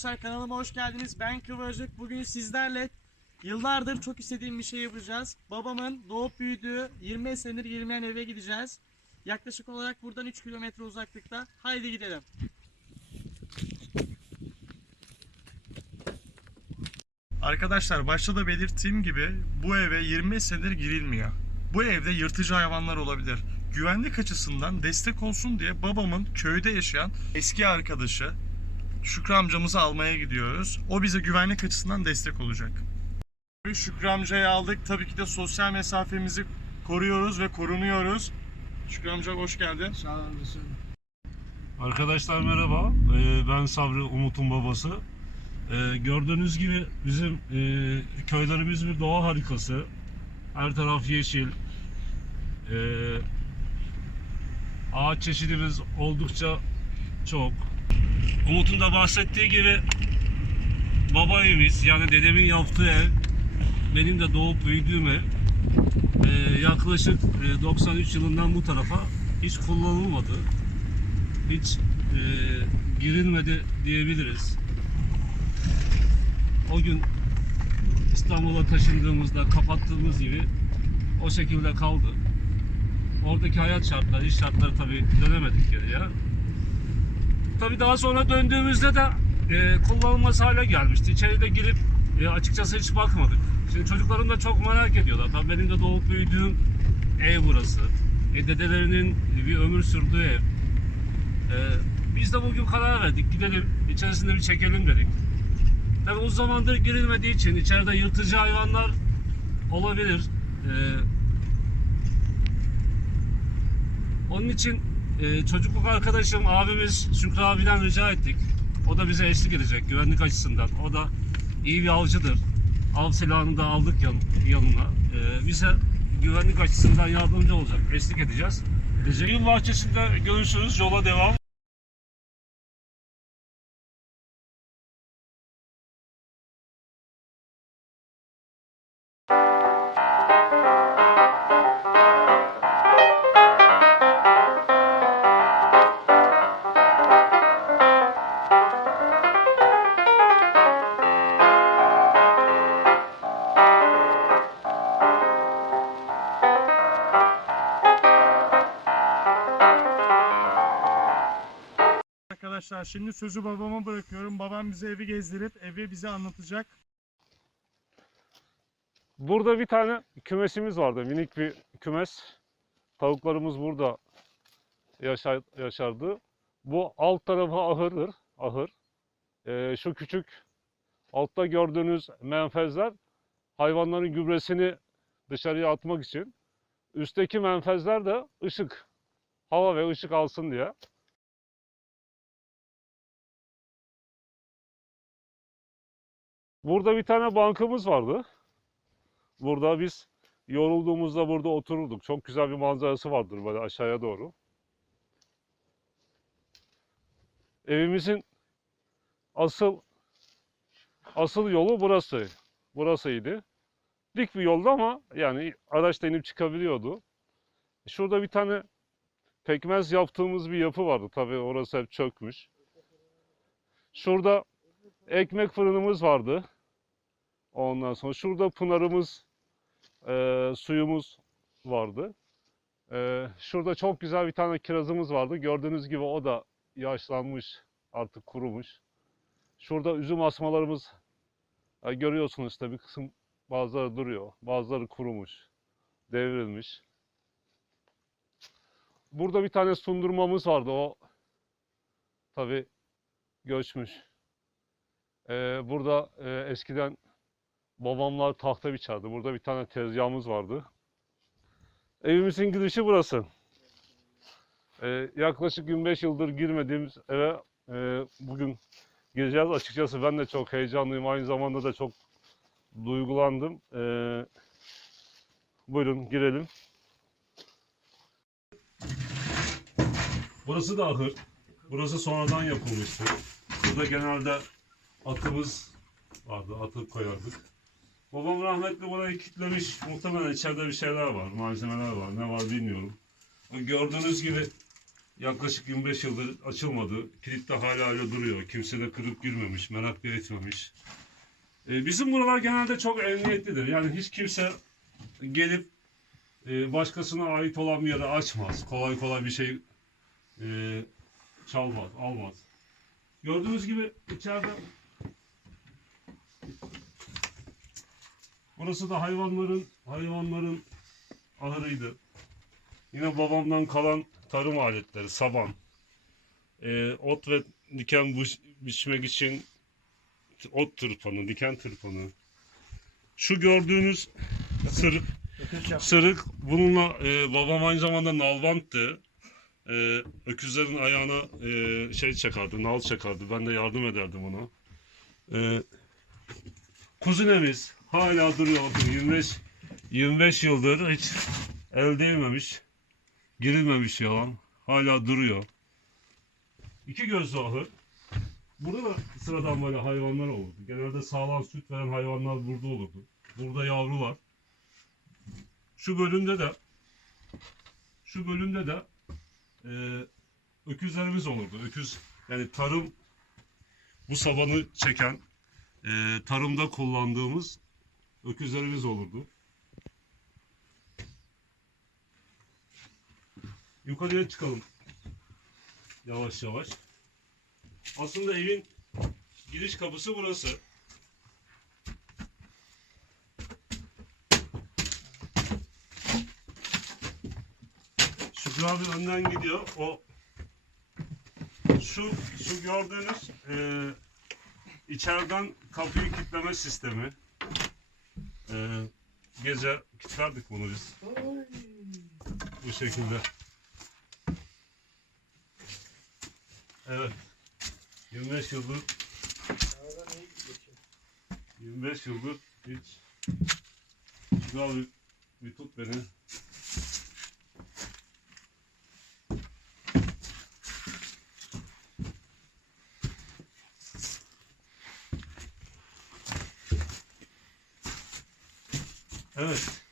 Arkadaşlar kanalıma hoş geldiniz. Ben Kıvırcık. Bugün sizlerle yıllardır çok istediğim bir şey yapacağız. Babamın doğup büyüdüğü 25 senedir girmeyen eve gideceğiz. Yaklaşık olarak buradan 3 kilometre uzaklıkta. Haydi gidelim. Arkadaşlar başta da belirttiğim gibi bu eve 25 senedir girilmiyor. Bu evde yırtıcı hayvanlar olabilir. Güvenlik açısından destek olsun diye babamın köyde yaşayan eski arkadaşı Şükrü amcamızı almaya gidiyoruz. O bize güvenlik açısından destek olacak. Şükrü amcayı aldık. Tabii ki de sosyal mesafemizi koruyoruz ve korunuyoruz. Şükrü amca hoş geldin. Sağ olasın. Arkadaşlar merhaba. Ee, Ben Sabri Umut'un babası. Ee, Gördüğünüz gibi bizim e, köylerimiz bir doğa harikası. Her taraf yeşil. Ee, Ağaç çeşidimiz oldukça çok. Umut'un da bahsettiği gibi baba evimiz yani dedemin yaptığı ev benim de doğup büyüdüğüm ev. Ee, yaklaşık e, 93 yılından bu tarafa hiç kullanılmadı hiç e, girilmedi diyebiliriz. O gün İstanbul'a taşındığımızda kapattığımız gibi o şekilde kaldı. Oradaki hayat şartları, iş şartları tabii dönemedik geriye. Tabii daha sonra döndüğümüzde de e, kullanılmaz hale gelmişti. İçeride girip e, açıkçası hiç bakmadık. Şimdi çocuklarım da çok merak ediyorlar. Tabii benim de doğup büyüdüğüm ev burası. E, dedelerinin bir ömür sürdüğü ev. Ee, biz de bugün karar verdik. Gidelim içerisinde bir çekelim dedik. Tabii uzun zamandır girilmediği için içeride yırtıcı hayvanlar olabilir. Ee, onun için e, çocukluk arkadaşım abimiz Şükrü abiden rica ettik. O da bize eşlik edecek güvenlik açısından. O da iyi bir avcıdır. Av silahını da aldık yan, yanına. Ee, bize güvenlik açısından yardımcı olacak. Eşlik edeceğiz. Gün bahçesinde görüşürüz. Yola devam. Arkadaşlar şimdi sözü babama bırakıyorum. Babam bize evi gezdirip evi bize anlatacak. Burada bir tane kümesimiz vardı. Minik bir kümes. Tavuklarımız burada yaşar, yaşardı. Bu alt tarafı ahırdır. Ahır. Ee, şu küçük altta gördüğünüz menfezler hayvanların gübresini dışarıya atmak için. Üstteki menfezler de ışık. Hava ve ışık alsın diye. Burada bir tane bankamız vardı. Burada biz yorulduğumuzda burada otururduk. Çok güzel bir manzarası vardır böyle aşağıya doğru. Evimizin asıl asıl yolu burası. Burasıydı. Dik bir yoldu ama yani araçla inip çıkabiliyordu. Şurada bir tane pekmez yaptığımız bir yapı vardı. Tabii orası hep çökmüş. Şurada ekmek fırınımız vardı. Ondan sonra şurada pınarımız, e, suyumuz vardı. E, şurada çok güzel bir tane kirazımız vardı. Gördüğünüz gibi o da yaşlanmış, artık kurumuş. Şurada üzüm asmalarımız e, görüyorsunuz işte bir kısım bazıları duruyor, bazıları kurumuş, devrilmiş. Burada bir tane sundurmamız vardı. O tabii göçmüş. Ee, burada e, eskiden babamlar tahta biçerdi. Burada bir tane tezgahımız vardı. Evimizin girişi burası. Ee, yaklaşık 25 yıldır girmediğimiz eve e, bugün gireceğiz. Açıkçası ben de çok heyecanlıyım. Aynı zamanda da çok duygulandım. Ee, buyurun girelim. Burası da ahır. Burası sonradan yapılmıştı. Burada genelde atımız vardı. Atı koyardık. Babam rahmetli burayı kilitlemiş. Muhtemelen içeride bir şeyler var, malzemeler var. Ne var bilmiyorum. Gördüğünüz gibi Yaklaşık 25 yıldır açılmadı. Kilit de hala öyle duruyor. Kimse de kırıp girmemiş, merak da etmemiş. Ee, bizim buralar genelde çok emniyetlidir. Yani hiç kimse gelip e, başkasına ait olan bir yere açmaz. Kolay kolay bir şey e, çalmaz, almaz. Gördüğünüz gibi içeride burası da hayvanların hayvanların ahırıydı. Yine babamdan kalan tarım aletleri, saban, e, ot ve diken biç- biçmek için ot tırpanı, diken tırpanı. Şu gördüğünüz sırık, sırık bununla e, babam aynı zamanda nalbanttı. E, öküzlerin ayağına e, şey çakardı, nal çakardı. Ben de yardım ederdim ona. E, kuzinemiz hala duruyor. Bakın 25 25 yıldır hiç el değmemiş. Girilmemiş yalan. Hala duruyor. İki gözlü ahır. Burada da sıradan böyle hayvanlar olurdu. Genelde sağlam süt veren hayvanlar burada olurdu. Burada yavrular. Şu bölümde de şu bölümde de e, öküzlerimiz olurdu. Öküz yani tarım bu sabanı çeken e, tarımda kullandığımız öküzlerimiz olurdu. Yukarıya çıkalım. Yavaş yavaş. Aslında evin giriş kapısı burası. Şükrü abi önden gidiyor. O şu şu gördüğünüz e, içeriden kapıyı kilitleme sistemi. E, gece kilitlerdik bunu biz. Bu şekilde. Evet. 25 yıldır 25 yıldır hiç Şuna bir, bir tut beni. Evet.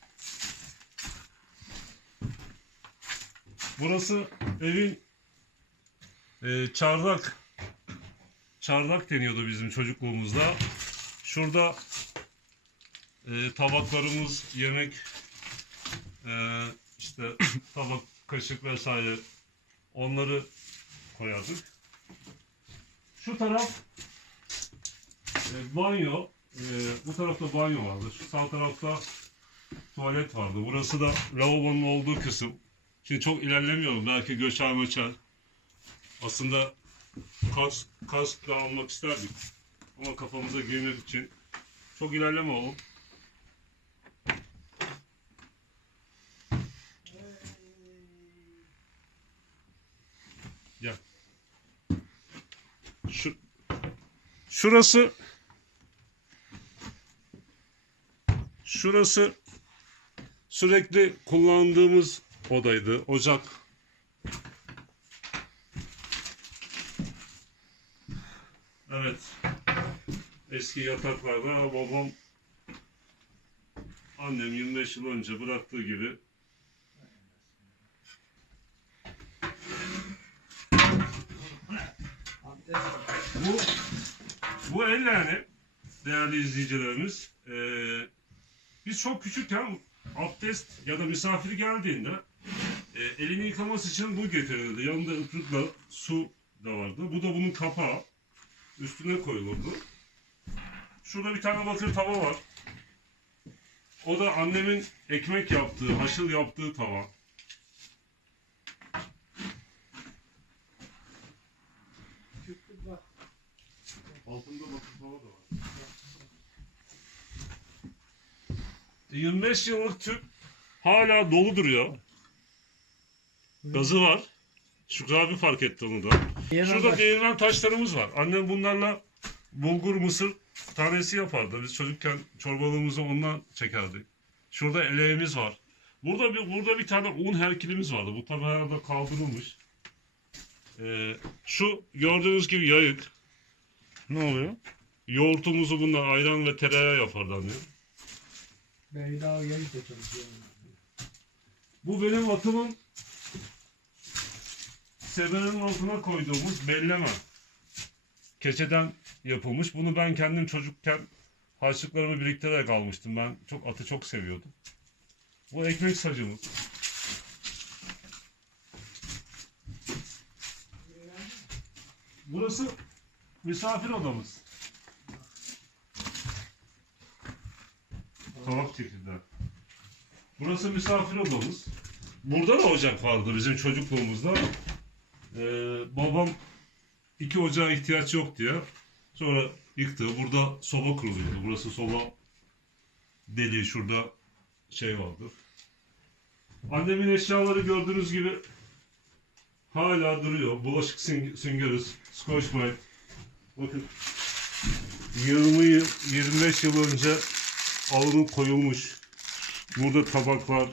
Burası evin e, çardak çardak deniyordu bizim çocukluğumuzda. Şurada e, tabaklarımız, yemek e, işte tabak, kaşık vesaire onları koyardık. Şu taraf e, banyo. E, bu tarafta banyo vardı. Şu sağ tarafta tuvalet vardı. Burası da lavabonun olduğu kısım. Şimdi çok ilerlemiyorum. Belki göçer möçer. Aslında kas, kask da almak isterdik. Ama kafamıza girmek için çok ilerleme oğlum. Gel. Şu, şurası şurası sürekli kullandığımız odaydı. Ocak Evet. Eski yataklarda babam annem 25 yıl önce bıraktığı gibi bu bu el değerli izleyicilerimiz eee, biz çok küçükken abdest ya da misafir geldiğinde e, elini yıkaması için bu getirildi. Yanında ıpırıkla su da vardı. Bu da bunun kapağı üstüne koyulurdu. Şurada bir tane bakır tava var. O da annemin ekmek yaptığı, haşıl yaptığı tava. Altında bakır tava da var. 25 yıllık tüp hala dolu duruyor. Gazı var. Şükrü abi fark etti onu da. Şurada değirmen taşlarımız var. Annem bunlarla bulgur, mısır tanesi yapardı. Biz çocukken çorbalığımızı ondan çekerdik. Şurada eleğimiz var. Burada bir burada bir tane un herkilimiz vardı. Bu tabi herhalde kaldırılmış. Ee, şu gördüğünüz gibi yayık. Ne oluyor? Yoğurtumuzu bunlar ayran ve tereyağı yapardı annem. Beyda yayık da çalışıyor. Bu benim atımın sebenin altına koyduğumuz belleme. Keçeden yapılmış. Bunu ben kendim çocukken harçlıklarımı biriktirerek almıştım. Ben çok atı çok seviyordum. Bu ekmek sacımız. Burası misafir odamız. Kavak çekirdeği. Burası misafir odamız. Burada da ocak vardı bizim çocukluğumuzda. Ee, babam iki ocağa ihtiyaç yok diye sonra yıktı. Burada soba kuruluyordu. Burası soba deliği şurada şey vardı. Annemin eşyaları gördüğünüz gibi hala duruyor. Bulaşık süng- süngeri, Scotch. Bakın 20 yıl, 25 yıl önce alınıp koyulmuş. Burada tabaklar,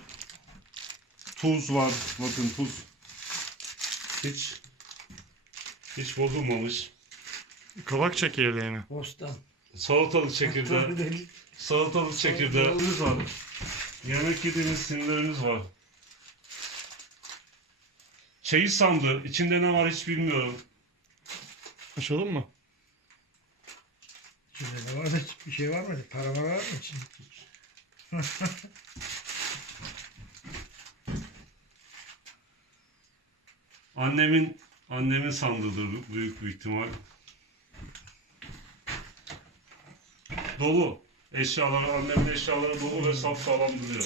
tuz var. Bakın tuz hiç hiç bozulmamış. Kavak çekirdeğini. Bostan. Salatalık çekirdeği, salatalık çekirdeğimiz var. Yemek yediğimiz sinirlerimiz var. Çeyiz sandığı. içinde ne var hiç bilmiyorum. Açalım mı? İçinde ne var da bir şey var mı? Para var mı içinde? Annemin annemin sandığıdır büyük bir ihtimal. Dolu. Eşyaları, annemin eşyaları dolu ve sapsağlam duruyor.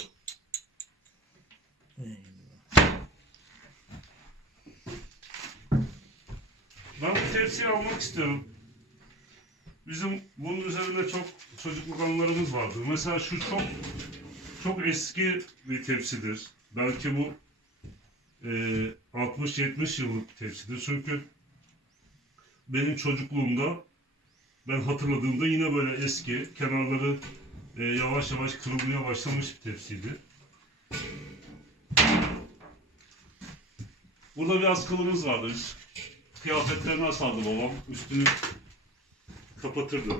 Ben bu tepsiyi almak istiyorum. Bizim bunun üzerinde çok çocukluk anılarımız vardı. Mesela şu çok çok eski bir tepsidir. Belki bu e, 60-70 yıllık tepsidir. Çünkü benim çocukluğumda ben hatırladığımda yine böyle eski kenarları e, yavaş yavaş kırılmaya başlamış bir tepsiydi. Burada bir askılımız vardı. Kıyafetlerini asardı babam. Üstünü kapatırdı.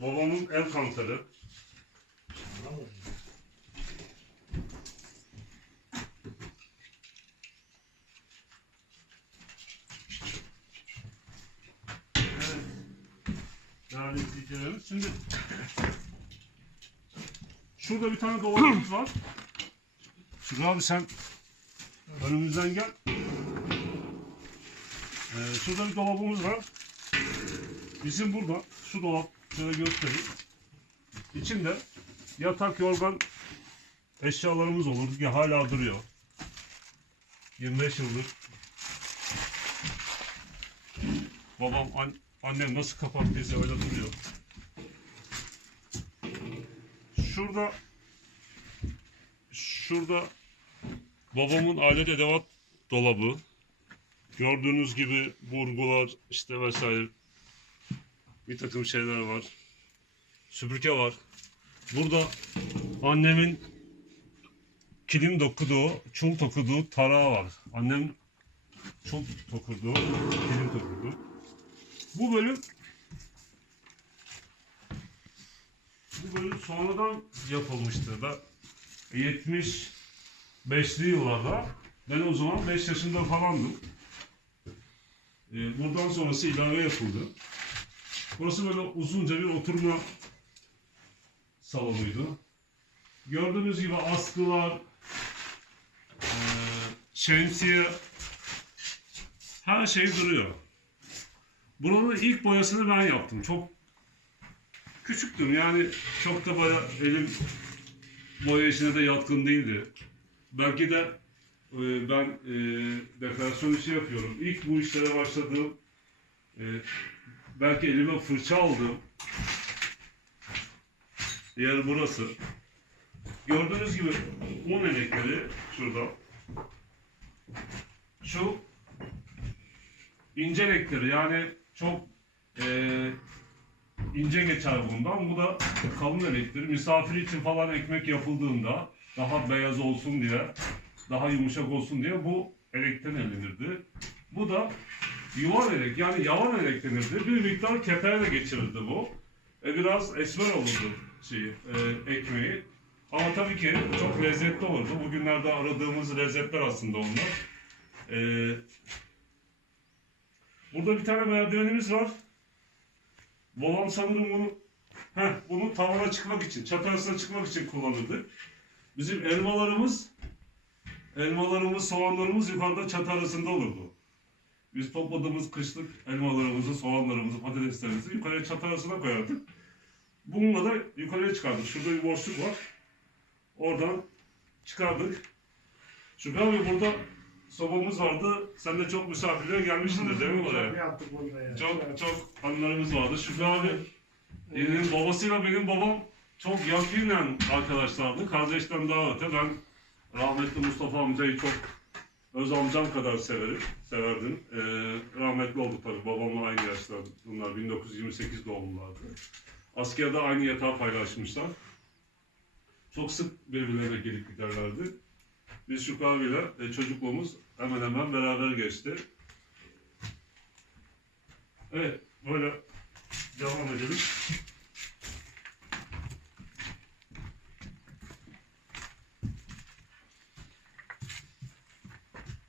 Babamın el kantarı. Değerli izleyicilerimiz. Şimdi şurada bir tane dolabımız var. Şurada abi sen önümüzden gel. Ee, şurada bir dolabımız var. Bizim burada şu dolap şöyle göstereyim. İçinde yatak, yorgan eşyalarımız olur ki hala duruyor. 25 yıldır. Babam, an- annem nasıl kapattıysa öyle duruyor. Şurada şurada babamın alet edevat dolabı. Gördüğünüz gibi burgular işte vesaire bir takım şeyler var. Süpürge var. Burada annemin kilim dokuduğu, çul dokuduğu tarağı var. Annem çul dokuduğu, kilim dokuduğu. Bu bölüm bu bölüm sonradan yapılmıştı. Ben 75'li yıllarda ben o zaman 5 yaşında falandım. Ee, buradan sonrası ilave yapıldı. Burası böyle uzunca bir oturma salonuydu. Gördüğünüz gibi askılar, eee, şemsiye, her şey duruyor. Buranın ilk boyasını ben yaptım. Çok küçüktüm yani çok da baya elim boya işine de yatkın değildi. Belki de e, ben e, dekorasyon işi yapıyorum. İlk bu işlere başladığım e, belki elime fırça aldım. Yer burası. Gördüğünüz gibi un elekleri şurada. Şu ince elekleri yani çok eee, ince geçer bundan. Bu da kalın elekleri. Misafir için falan ekmek yapıldığında daha beyaz olsun diye, daha yumuşak olsun diye bu elekten elenirdi. Bu da yuvar elek yani yavan elek denirdi. Bir miktar kepeğe de geçirirdi bu. E, biraz esmer olurdu şeyi, e, ekmeği. Ama tabii ki çok lezzetli olurdu. Bugünlerde aradığımız lezzetler aslında onlar. Ee, burada bir tane merdivenimiz var. Babam sanırım bunu heh, bunu tavana çıkmak için, çatı çıkmak için kullanırdı. Bizim elmalarımız elmalarımız, soğanlarımız yukarıda çatı arasında olurdu. Biz topladığımız kışlık elmalarımızı, soğanlarımızı, patateslerimizi yukarıya çatı arasına koyardık. Bununla da yukarıya çıkardık. Şurada bir boşluk var. Oradan çıkardık. Şükrü abi burada sobamız vardı. Sen de çok misafirliğe gelmişsindir değil mi oraya? Yaptık burada ya. Çok çok anılarımız vardı. Şükrü abi benim babasıyla benim babam çok yakinen arkadaşlardı. Kardeşten daha öte. Ben rahmetli Mustafa amcayı çok öz amcam kadar severim, severdim. Ee, rahmetli oldu tabii. Babamla aynı yaşlarda. Bunlar 1928 doğumlulardı. Askerde aynı yatağı paylaşmışlar. Çok sık birbirlerine gelip giderlerdi. Biz Şükrü abiyle e, çocukluğumuz hemen hemen beraber geçti. Evet, böyle devam edelim.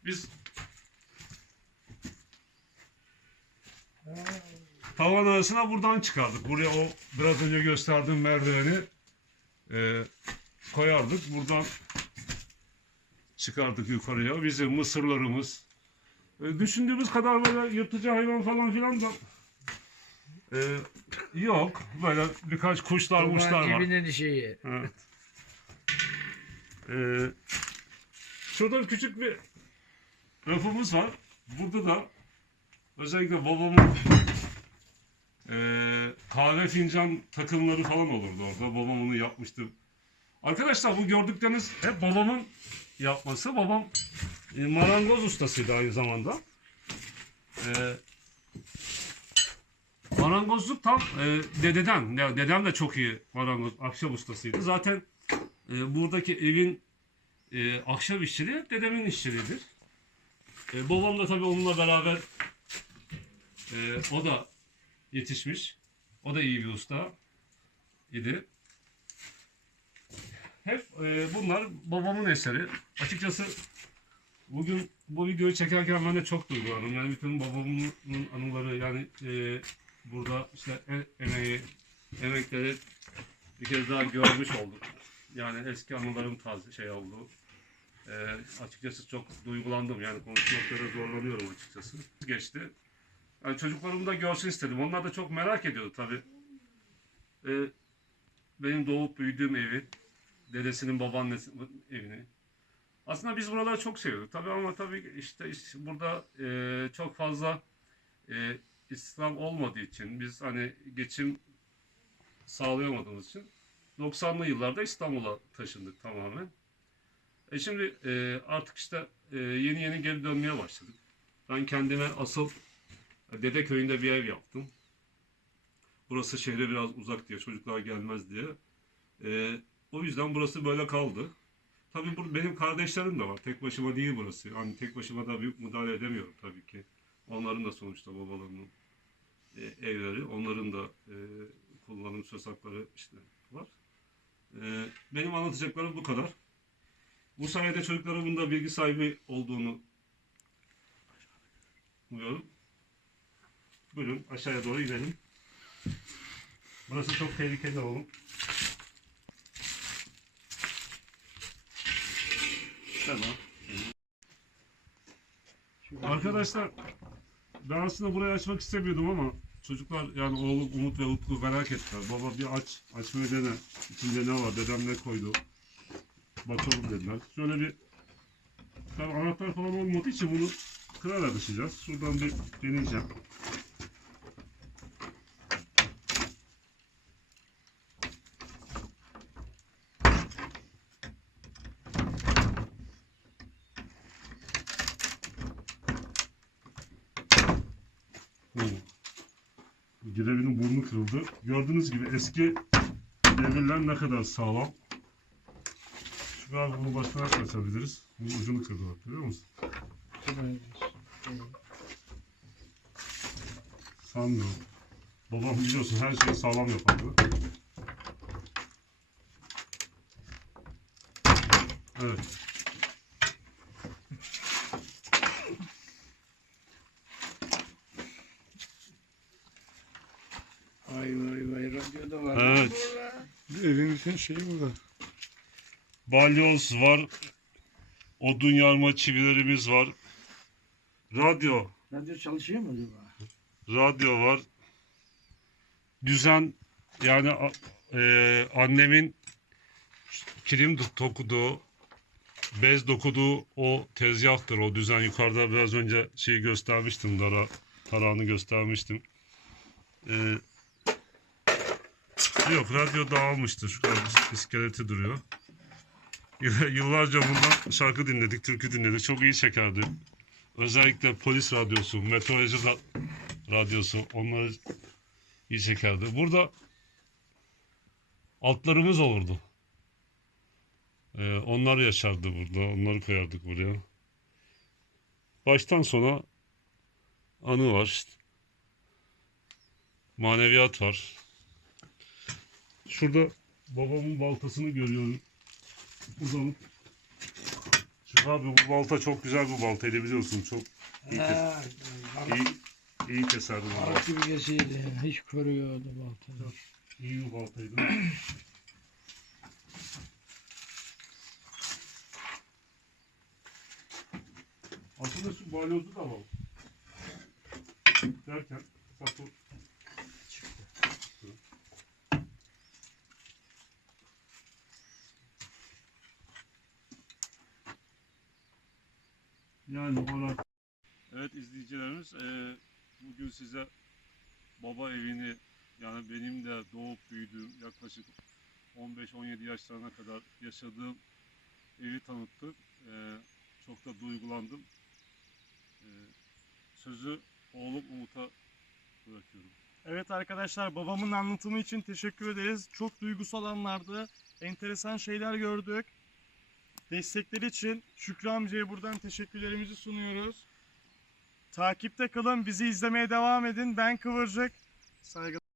Biz tavan arasına buradan çıkardık. Buraya o biraz önce gösterdiğim merdiveni e, koyardık. Buradan çıkardık yukarıya. Bizim mısırlarımız. E, düşündüğümüz kadar böyle yırtıcı hayvan falan filan da e, yok. Böyle birkaç kuşlar muşlar var. Cebinin şeyi. Evet. Ee, şurada küçük bir rafımız var. Burada da özellikle babamın ee, kahve fincan takımları falan olurdu orada. Babam onu yapmıştı. Arkadaşlar bu gördükleriniz hep babamın yapması. Babam e, marangoz ustasıydı aynı zamanda. Ee, Marangozluk tam e, dededen, dedem de çok iyi marangoz, ahşap ustasıydı. Zaten e, buradaki evin e, ahşap işçiliği dedemin işçiliğidir. E, babam da tabii onunla beraber e, o da yetişmiş. O da iyi bir usta idi. Hep e, bunlar babamın eseri. Açıkçası bugün bu videoyu çekerken ben de çok duygulandım. Yani bütün babamın anıları yani e, burada işte e- emeği, emekleri bir kez daha görmüş olduk. Yani eski anılarım taze şey oldu. Ee, açıkçası çok duygulandım yani konuşmakta zorlanıyorum açıkçası. Geçti. Yani çocuklarımı da görsün istedim. Onlar da çok merak ediyordu tabii. Ee, benim doğup büyüdüğüm evi, dedesinin babaannesinin evini. Aslında biz buraları çok seviyorduk tabii ama tabii işte, işte burada e, çok fazla e, İslam olmadığı için biz hani geçim sağlayamadığımız için 90'lı yıllarda İstanbul'a taşındık tamamen. E şimdi e, artık işte e, yeni yeni geri dönmeye başladık. Ben kendime asıl Dede köyünde bir ev yaptım. Burası şehre biraz uzak diye, çocuklar gelmez diye. E, o yüzden burası böyle kaldı. Tabii bu, benim kardeşlerim de var. Tek başıma değil burası. Hani tek başıma da büyük müdahale edemiyorum tabii ki. Onların da sonuçta babalarının e, evleri, onların da e, kullanım söz hakları işte var. E, benim anlatacaklarım bu kadar. Bu sayede çocuklarımın da bilgi sahibi olduğunu umuyorum. Buyurun aşağıya doğru gidelim. Burası çok tehlikeli oğlum. Tamam. Arkadaşlar ben aslında burayı açmak istemiyordum ama çocuklar yani oğlum Umut ve Utku merak ettiler. Baba bir aç, açmayı dene. İçinde ne var, dedem ne koydu. Bakalım dediler. Şöyle bir tabii anahtar falan olmadığı için bunu kırarak açacağız. Şuradan bir deneyeceğim. Gördüğünüz gibi eski devirler ne kadar sağlam. Şu an bunu başka nasıl açabiliriz? Bunun ucunu kırdı bak görüyor musun? Sanmıyorum. Babam biliyorsun her şeyi sağlam yapardı. Evet. Vay vay vay radyo da var. Evet. Evimizin şeyi burada. Balyoz var. Odun yarma çivilerimiz var. Radyo. Radyo çalışıyor mu acaba? Radyo var. Düzen yani e, annemin kilim dokuduğu, bez dokuduğu o tezgahtır. O düzen yukarıda biraz önce şeyi göstermiştim. Dara, tarağını göstermiştim. E, yok radyo dağılmıştır. Şu iskeleti duruyor. Yıllarca bundan şarkı dinledik, türkü dinledik. Çok iyi çekerdi. Özellikle polis radyosu, meteoroloji ra- radyosu onları iyi çekerdi. Burada altlarımız olurdu. Ee, onlar yaşardı burada. Onları koyardık buraya. Baştan sona anı var. Maneviyat var. Şurada babamın baltasını görüyorum. Uzanıp. Şu abi bu balta çok güzel bu baltaydı biliyorsun. Çok İyi Ha, iyi, iyi keserdi bu balta. gibi kesiydi. Hiç koruyordu baltanı. İyi bir baltaydı. Aslında şu balyozu da var. Derken sapı Yani olarak... Evet izleyicilerimiz eee, bugün size baba evini yani benim de doğup büyüdüğüm yaklaşık 15-17 yaşlarına kadar yaşadığım evi tanıttık. Ee, çok da duygulandım. Ee, sözü oğlum Umut'a bırakıyorum. Evet arkadaşlar babamın anlatımı için teşekkür ederiz. Çok duygusal anlardı. Enteresan şeyler gördük. Destekleri için Şükrü amcaya buradan teşekkürlerimizi sunuyoruz. Takipte kalın, bizi izlemeye devam edin. Ben Kıvırcık. Saygılar.